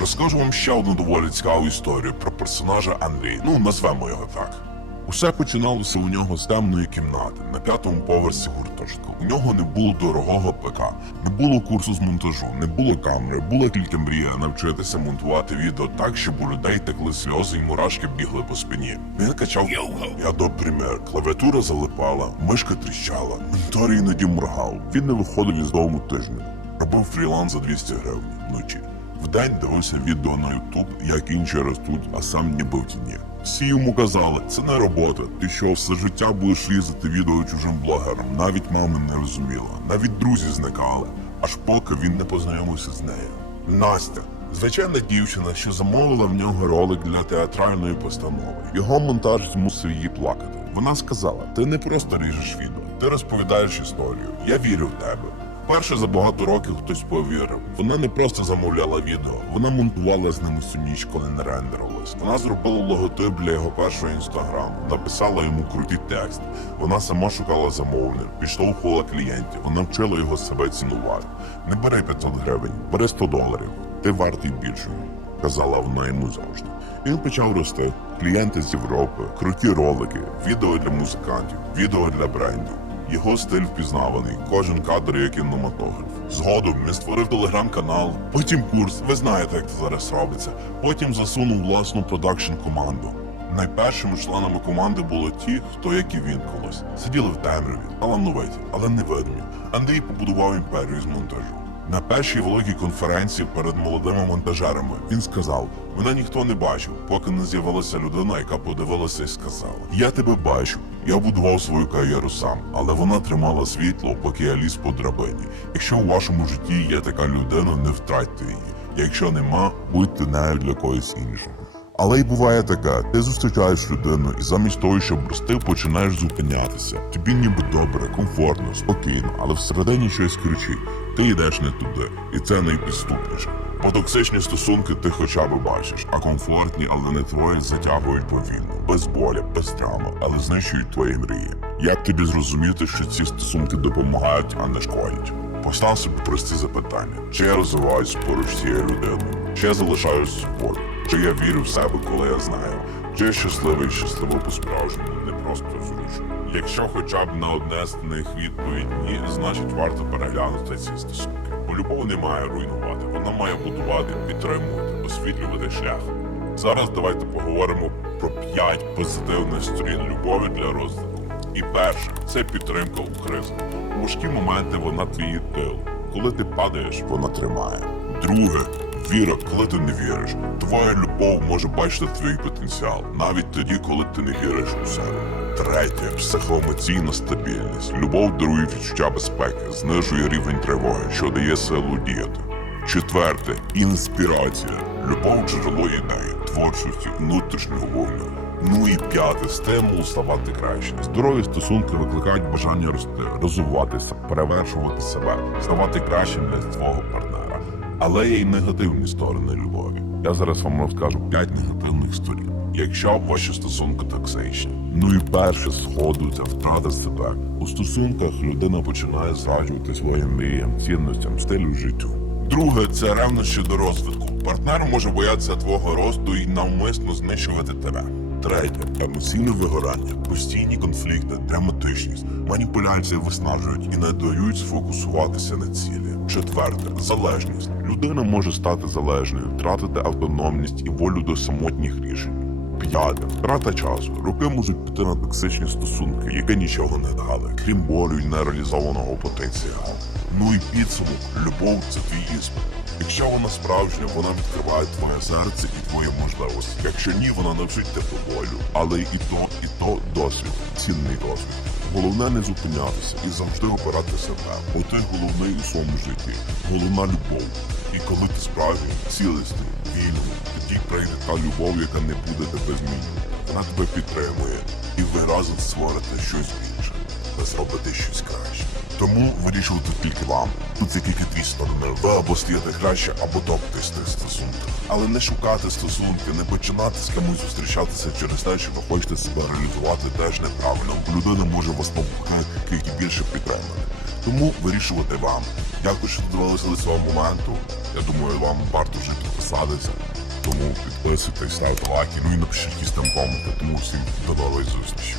Розкажу вам ще одну доволі цікаву історію про персонажа Андрій. Ну, назвемо його так. Усе починалося у нього з темної кімнати на п'ятому поверсі гуртожитку. У нього не було дорогого ПК, не було курсу з монтажу, не було камери, була тільки мрія навчитися монтувати відео так, щоб у людей текли сльози і мурашки бігли по спині. Він качав я до пример, клавіатура залипала, мишка тріщала, монітор іноді моргав. Він не виходив із дому тиждень. Робив фріланс за 200 гривень вночі. Вдень дивився відео на Ютуб, як інші ростуть, а сам ніби в тіні. Всі йому казали, це не робота. Ти що, все життя будеш різати відео чужим блогерам. Навіть мама не розуміла, навіть друзі зникали, аж поки він не познайомився з нею. Настя, звичайна дівчина, що замовила в нього ролик для театральної постанови. Його монтаж змусив її плакати. Вона сказала: ти не просто ріжеш відео, ти розповідаєш історію. Я вірю в тебе. Вперше за багато років хтось повірив. Вона не просто замовляла відео, вона монтувала з ним усю ніч, коли не рендерилось. Вона зробила логотип для його першого інстаграму, написала йому круті тексти. Вона сама шукала замовлення, підштовхувала клієнтів, вона вчила його себе цінувати. Не бери 500 гривень, бери 100 доларів. Ти вартий більшого. Казала вона йому завжди. Він почав рости. Клієнти з Європи, круті ролики, відео для музикантів, відео для брендів. Його стиль впізнаваний, кожен кадр як кінематограф. Згодом він створив телеграм-канал, потім курс. Ви знаєте, як це зараз робиться. Потім засунув власну продакшн команду. Найпершими членами команди були ті, хто як і він колись. Сиділи в темряві, талановиті, але невидимі. Андрій побудував імперію з монтажу. На першій великій конференції перед молодими монтажерами він сказав: мене ніхто не бачив, поки не з'явилася людина, яка подивилася і сказала: Я тебе бачу, я будував свою кар'єру сам, але вона тримала світло, поки я ліз по драбині. Якщо у вашому житті є така людина, не втратьте її. Якщо нема, будьте нею для когось іншого. Але й буває таке, ти зустрічаєш людину і замість того, щоб рости, починаєш зупинятися. Тобі ніби добре, комфортно, спокійно, але всередині щось кричить. Ти йдеш не туди, і це найпідступніше. Бо токсичні стосунки ти хоча б бачиш, а комфортні, але не твої затягують повільно, без болі, без травми, але знищують твої мрії. Як тобі зрозуміти, що ці стосунки допомагають, а не шкодять? Постав собі прості запитання: чи я розвиваюсь поруч з цією людиною, чи я залишаюсь собою, чи я вірю в себе, коли я знаю, чи я щасливий щасливо по-справжньому, не просто зручно. Якщо хоча б на одне з них відповідь ні, значить варто переглянути ці стосунки. Бо любов не має руйнувати, вона має будувати, підтримувати, освітлювати шлях. Зараз давайте поговоримо про п'ять позитивних сторін любові для розвитку. І перше це підтримка у кризах. У важкі моменти вона твій тил. Коли ти падаєш, вона тримає. Друге віра, коли ти не віриш. Твоя любов може бачити твій потенціал, навіть тоді, коли ти не віриш у себе. Третє психоемоційна стабільність. Любов дарує відчуття безпеки, знижує рівень тривоги, що дає силу діяти. Четверте інспірація. Любов джерело ідеї, творчості, внутрішнього вогню. Ну і п'яте стимул ставати краще. Здорові стосунки викликають бажання рости, розвиватися, перевершувати себе, ставати кращим для свого партнера. Але є й негативні сторони любові. Я зараз вам розкажу п'ять негативних сторін. Якщо ваші стосунки токсичні. Ну і перше сходу це втрата себе. У стосунках людина починає зраджувати своїм мріям, цінностям, стилю життю. Друге це ревнощі до розвитку. Партнер може боятися твого росту і навмисно знищувати тебе. Третє емоційне вигорання, постійні конфлікти, драматичність, маніпуляції виснажують і не дають сфокусуватися на цілі. Четверте залежність. Людина може стати залежною, втратити автономність і волю до самотніх рішень. П'яте втрата часу. Роки можуть піти на токсичні стосунки, які нічого не дали, крім болю і нереалізованого потенціалу. Ну і підсумок, любов це твій іспит. Якщо вона справжня, вона відкриває твоє серце і твої можливості. Якщо ні, вона навчить тебе болю. Але і то, і то досвід, цінний досвід. Головне не зупинятися і завжди обирати себе. Бо ти головний у своєму житті. Головна любов. І коли ти справжній, цілісний, вільний, тоді прийде та любов, яка не буде тебе змінювати. Вона тебе підтримує, і ви разом створите щось більше. Ви зробите щось краще. Тому вирішувати тільки вам. Тут є тільки дві сторони. Ви або стаєте краще, або топтесь тих стосунках. Але не шукати стосунки, не починати з кимось зустрічатися через те, що ви хочете себе реалізувати теж неправильно. Людина може вас навпаки тільки більше підтримати. Тому вирішувати вам. Дякую, що додивилися до цього моменту. Я думаю, вам варто вже підписатися. Тому підписуйтесь, ставте лайки, ну і напишіть якісь там коменти. Тому всім до нової зустрічі.